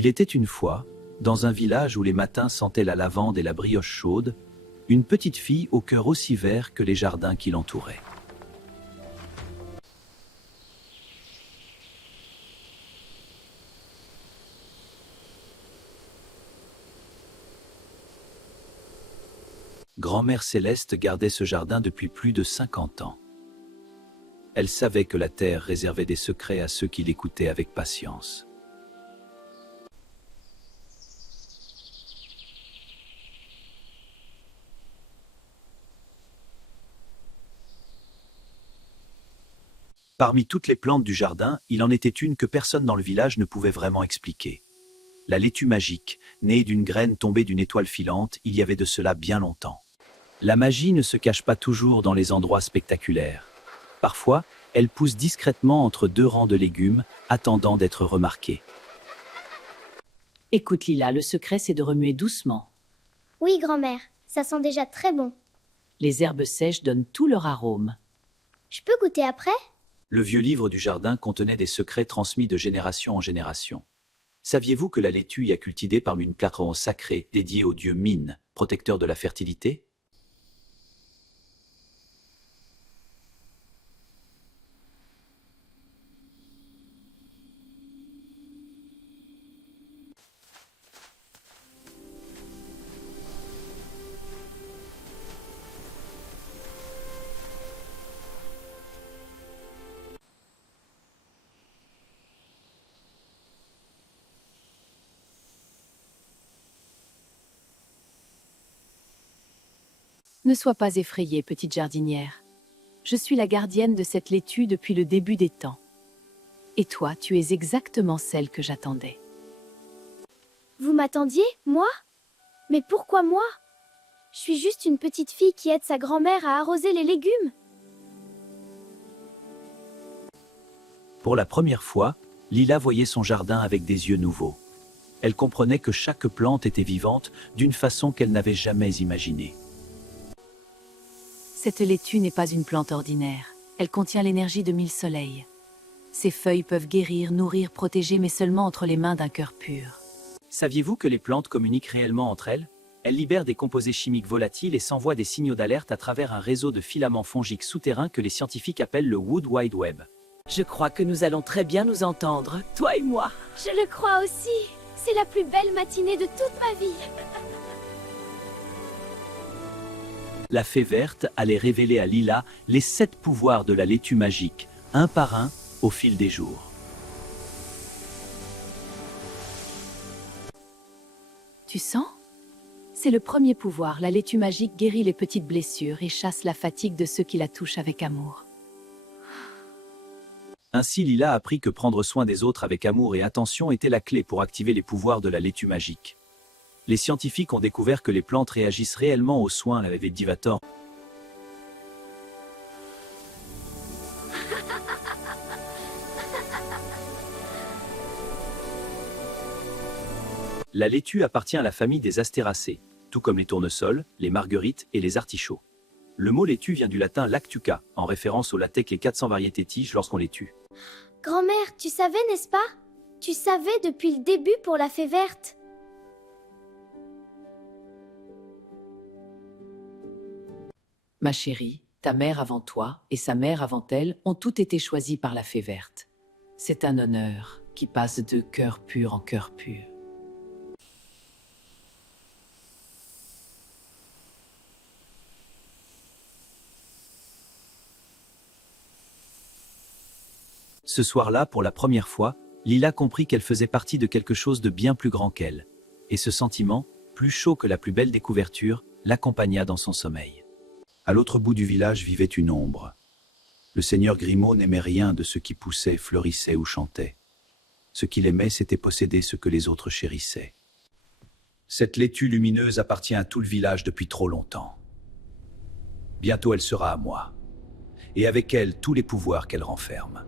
Il était une fois, dans un village où les matins sentaient la lavande et la brioche chaude, une petite fille au cœur aussi vert que les jardins qui l'entouraient. Grand-mère Céleste gardait ce jardin depuis plus de 50 ans. Elle savait que la terre réservait des secrets à ceux qui l'écoutaient avec patience. Parmi toutes les plantes du jardin, il en était une que personne dans le village ne pouvait vraiment expliquer. La laitue magique, née d'une graine tombée d'une étoile filante, il y avait de cela bien longtemps. La magie ne se cache pas toujours dans les endroits spectaculaires. Parfois, elle pousse discrètement entre deux rangs de légumes, attendant d'être remarquée. Écoute Lila, le secret c'est de remuer doucement. Oui, grand-mère, ça sent déjà très bon. Les herbes sèches donnent tout leur arôme. Je peux goûter après? Le vieux livre du jardin contenait des secrets transmis de génération en génération. Saviez-vous que la laitue y a cultivé parmi une plante sacrée dédiée au dieu Mine, protecteur de la fertilité? Ne sois pas effrayée, petite jardinière. Je suis la gardienne de cette laitue depuis le début des temps. Et toi, tu es exactement celle que j'attendais. Vous m'attendiez, moi? Mais pourquoi moi? Je suis juste une petite fille qui aide sa grand-mère à arroser les légumes. Pour la première fois, Lila voyait son jardin avec des yeux nouveaux. Elle comprenait que chaque plante était vivante d'une façon qu'elle n'avait jamais imaginée. Cette laitue n'est pas une plante ordinaire. Elle contient l'énergie de 1000 soleils. Ses feuilles peuvent guérir, nourrir, protéger, mais seulement entre les mains d'un cœur pur. Saviez-vous que les plantes communiquent réellement entre elles? Elles libèrent des composés chimiques volatiles et s'envoient des signaux d'alerte à travers un réseau de filaments fongiques souterrains que les scientifiques appellent le Wood Wide Web. Je crois que nous allons très bien nous entendre, toi et moi. Je le crois aussi. C'est la plus belle matinée de toute ma vie. La fée verte allait révéler à Lila les 7 pouvoirs de la laitue magique, un par un, au fil des jours. Tu sens? C'est le premier pouvoir. La laitue magique guérit les petites blessures et chasse la fatigue de ceux qui la touchent avec amour. Ainsi, Lila apprit que prendre soin des autres avec amour et attention était la clé pour activer les pouvoirs de la laitue magique. Les scientifiques ont découvert que les plantes réagissent réellement aux soins avec des Divator. La laitue appartient à la famille des astéracées, tout comme les tournesols, les marguerites et les artichauts. Le mot laitue vient du latin lactuca, en référence au lattèque les 400 variétés tiges lorsqu'on les tue. Grand-mère, tu savais, n'est-ce pas? Tu savais depuis le début pour la fée verte. Ma chérie, ta mère avant toi et sa mère avant elle ont toutes été choisies par la fée verte. C'est un honneur qui passe de cœur pur en cœur pur. Ce soir-là, pour la première fois, Lila comprit qu'elle faisait partie de quelque chose de bien plus grand qu'elle. Et ce sentiment, plus chaud que la plus belle des couvertures, l'accompagna dans son sommeil. À l'autre bout du village vivait une ombre. Le seigneur Grimaud n'aimait rien de ce qui poussait, fleurissait ou chantait. Ce qu'il aimait, c'était posséder ce que les autres chérissaient. Cette laitue lumineuse appartient à tout le village depuis trop longtemps. Bientôt elle sera à moi. Et avec elle, tous les pouvoirs qu'elle renferme.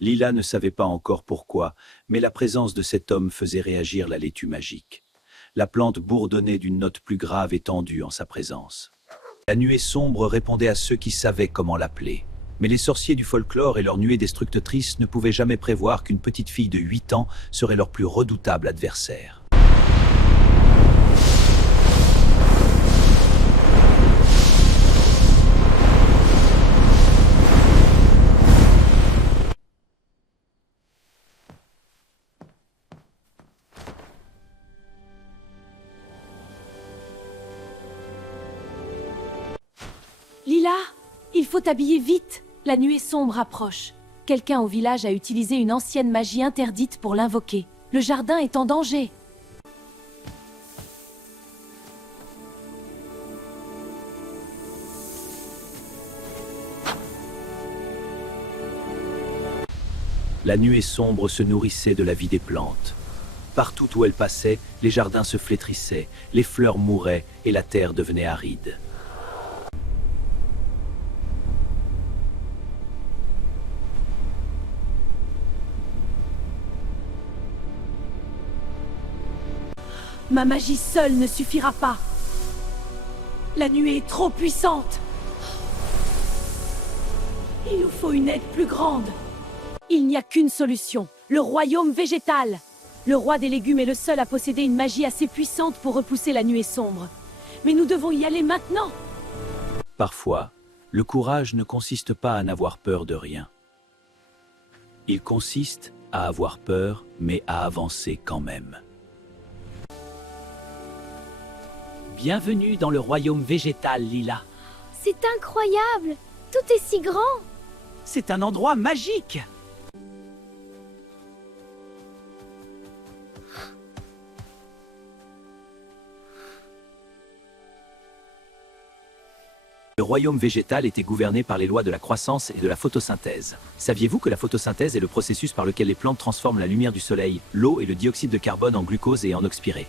Lila ne savait pas encore pourquoi, mais la présence de cet homme faisait réagir la laitue magique. La plante bourdonnait d'une note plus grave et tendue en sa présence. La nuée sombre répondait à ceux qui savaient comment l'appeler. Mais les sorciers du folklore et leurs nuées destructrices ne pouvaient jamais prévoir qu'une petite fille de 8 ans serait leur plus redoutable adversaire. Lila, il faut t'habiller vite. La nuée sombre approche. Quelqu'un au village a utilisé une ancienne magie interdite pour l'invoquer. Le jardin est en danger. La nuée sombre se nourrissait de la vie des plantes. Partout où elle passait, les jardins se flétrissaient, les fleurs mouraient et la terre devenait aride. Ma magie seule ne suffira pas. La nuée est trop puissante. Il nous faut une aide plus grande. Il n'y a qu'une solution, le royaume végétal. Le roi des légumes est le seul à posséder une magie assez puissante pour repousser la nuée sombre. Mais nous devons y aller maintenant. Parfois, le courage ne consiste pas à n'avoir peur de rien. Il consiste à avoir peur, mais à avancer quand même. Bienvenue dans le royaume végétal, Lila. C'est incroyable! Tout est si grand! C'est un endroit magique. Le royaume végétal était gouverné par les lois de la croissance et de la photosynthèse. Saviez-vous que la photosynthèse est le processus par lequel les plantes transforment la lumière du soleil, l'eau et le dioxyde de carbone en glucose et en oxpiré?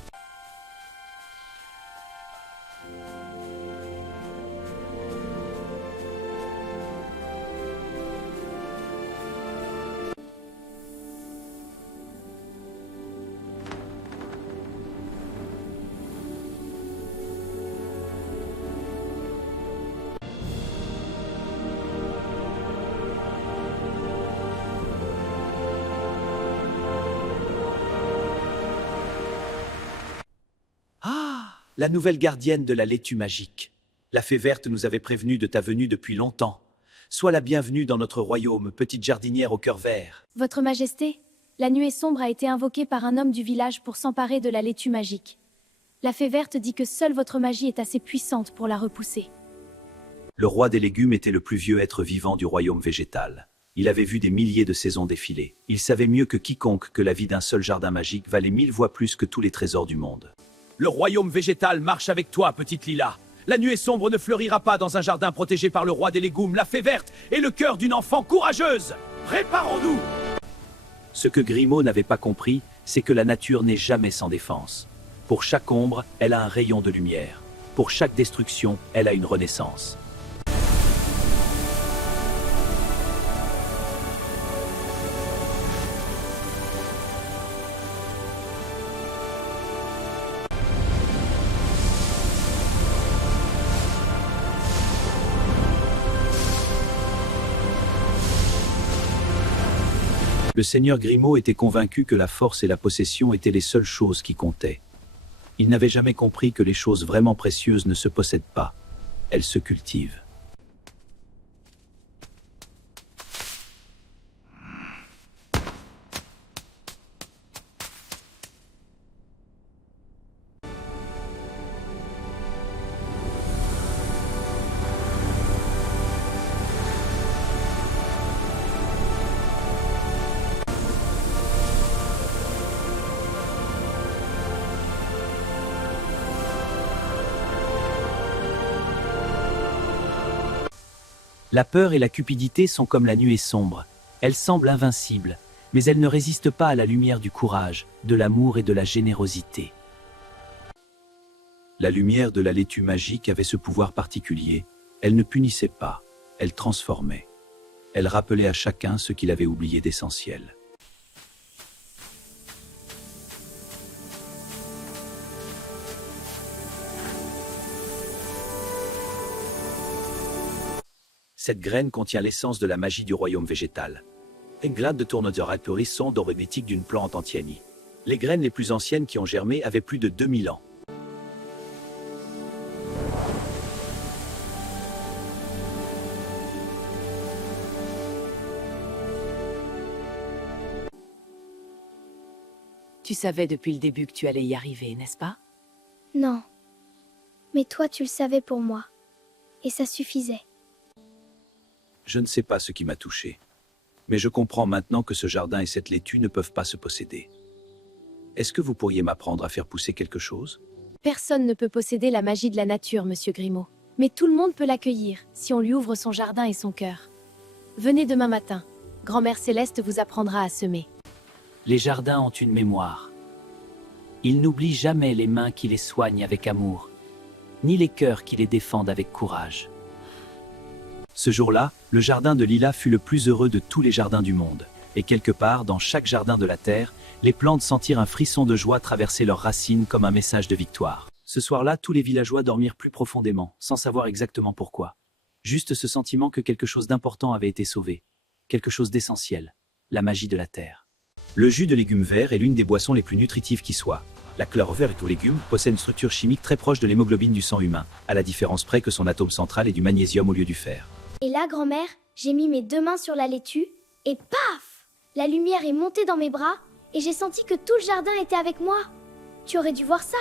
La nouvelle gardienne de la laitue magique. La fée verte nous avait prévenu de ta venue depuis longtemps. Sois la bienvenue dans notre royaume, petite jardinière au cœur vert. Votre Majesté, la nuée sombre a été invoquée par un homme du village pour s'emparer de la laitue magique. La fée verte dit que seule votre magie est assez puissante pour la repousser. Le roi des légumes était le plus vieux être vivant du royaume végétal. Il avait vu des milliers de saisons défiler. Il savait mieux que quiconque que la vie d'un seul jardin magique valait 1000 fois plus que tous les trésors du monde. Le royaume végétal marche avec toi, petite Lila. La nuée sombre ne fleurira pas dans un jardin protégé par le roi des légumes, la fée verte et le cœur d'une enfant courageuse. Préparons-nous! Ce que Grimaud n'avait pas compris, c'est que la nature n'est jamais sans défense. Pour chaque ombre, elle a un rayon de lumière. Pour chaque destruction, elle a une renaissance. Le seigneur Grimaud était convaincu que la force et la possession étaient les seules choses qui comptaient. Il n'avait jamais compris que les choses vraiment précieuses ne se possèdent pas, elles se cultivent. La peur et la cupidité sont comme la nuée sombre. Elles semblent invincibles, mais elles ne résistent pas à la lumière du courage, de l'amour et de la générosité. La lumière de la laitue magique avait ce pouvoir particulier. Elle ne punissait pas, elle transformait. Elle rappelait à chacun ce qu'il avait oublié d'essentiel. Cette graine contient l'essence de la magie du royaume végétal. Les graines de Tournotheraperis sont domestiques d'une plante antienne. Les graines les plus anciennes qui ont germé avaient plus de 2000 ans. Tu savais depuis le début que tu allais y arriver, n'est-ce pas? Non. Mais toi, tu le savais pour moi. Et ça suffisait. Je ne sais pas ce qui m'a touché. Mais je comprends maintenant que ce jardin et cette laitue ne peuvent pas se posséder. Est-ce que vous pourriez m'apprendre à faire pousser quelque chose? Personne ne peut posséder la magie de la nature, monsieur Grimaud. Mais tout le monde peut l'accueillir, si on lui ouvre son jardin et son cœur. Venez demain matin. Grand-mère Céleste vous apprendra à semer. Les jardins ont une mémoire. Ils n'oublient jamais les mains qui les soignent avec amour, ni les cœurs qui les défendent avec courage. Ce jour-là, le jardin de Lila fut le plus heureux de tous les jardins du monde. Et quelque part, dans chaque jardin de la terre, les plantes sentirent un frisson de joie traverser leurs racines comme un message de victoire. Ce soir-là, tous les villageois dormirent plus profondément, sans savoir exactement pourquoi. Juste ce sentiment que quelque chose d'important avait été sauvé. Quelque chose d'essentiel. La magie de la terre. Le jus de légumes verts est l'une des boissons les plus nutritives qui soit. La couleur verte aux légumes possède une structure chimique très proche de l'hémoglobine du sang humain, à la différence près que son atome central est du magnésium au lieu du fer. Et là, grand-mère, j'ai mis mes 2 mains sur la laitue, et paf! La lumière est montée dans mes bras, et j'ai senti que tout le jardin était avec moi. Tu aurais dû voir ça.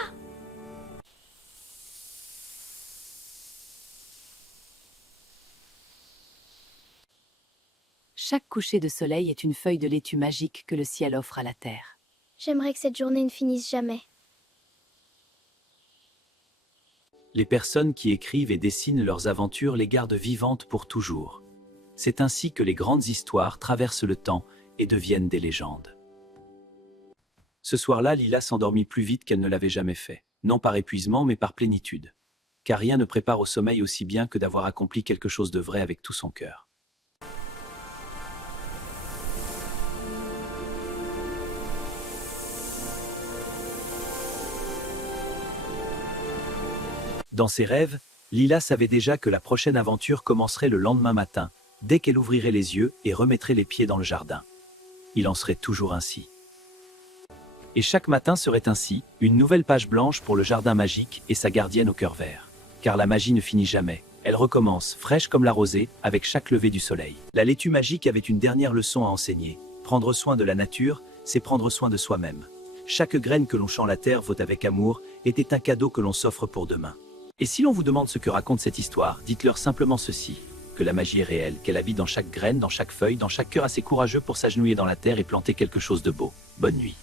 Chaque coucher de soleil est une feuille de laitue magique que le ciel offre à la terre. J'aimerais que cette journée ne finisse jamais. Les personnes qui écrivent et dessinent leurs aventures les gardent vivantes pour toujours. C'est ainsi que les grandes histoires traversent le temps et deviennent des légendes. Ce soir-là, Lila s'endormit plus vite qu'elle ne l'avait jamais fait, non par épuisement mais par plénitude. Car rien ne prépare au sommeil aussi bien que d'avoir accompli quelque chose de vrai avec tout son cœur. Dans ses rêves, Lila savait déjà que la prochaine aventure commencerait le lendemain matin, dès qu'elle ouvrirait les yeux et remettrait les pieds dans le jardin. Il en serait toujours ainsi. Et chaque matin serait ainsi, une nouvelle page blanche pour le jardin magique et sa gardienne au cœur vert. Car la magie ne finit jamais, elle recommence, fraîche comme la rosée, avec chaque lever du soleil. La laitue magique avait une dernière leçon à enseigner. Prendre soin de la nature, c'est prendre soin de soi-même. Chaque graine que l'on chante la terre vaut avec amour, était un cadeau que l'on s'offre pour demain. Et si l'on vous demande ce que raconte cette histoire, dites-leur simplement ceci, que la magie est réelle, qu'elle habite dans chaque graine, dans chaque feuille, dans chaque cœur assez courageux pour s'agenouiller dans la terre et planter quelque chose de beau. Bonne nuit.